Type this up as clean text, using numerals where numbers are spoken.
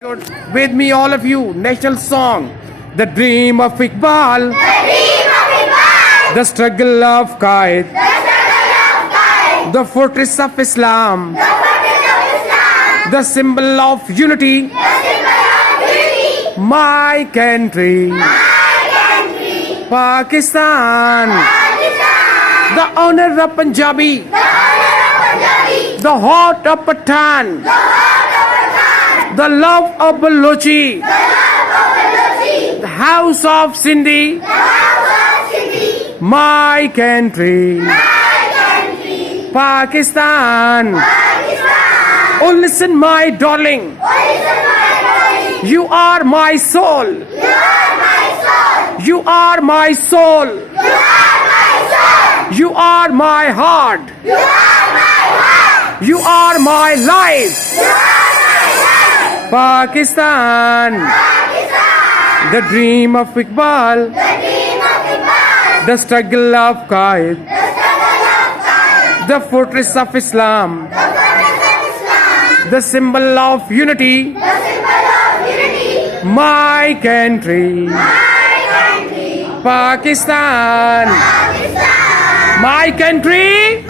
Good. With me, all of you, national song, The Dream of Iqbal, The Struggle of Quaid, The Fortress of Islam, The Symbol of Unity, My country, Pakistan, The honor of Punjabi, The heart of Pathan, The love of Balochi, The house of Sindhi, My country, Pakistan. Oh, listen, my darling, you are my soul, you are my soul, you are my heart, you are my life. Pakistan, the dream of Iqbal, the struggle of Quaid, the fortress of Islam, the symbol of unity, my country, Pakistan, my country.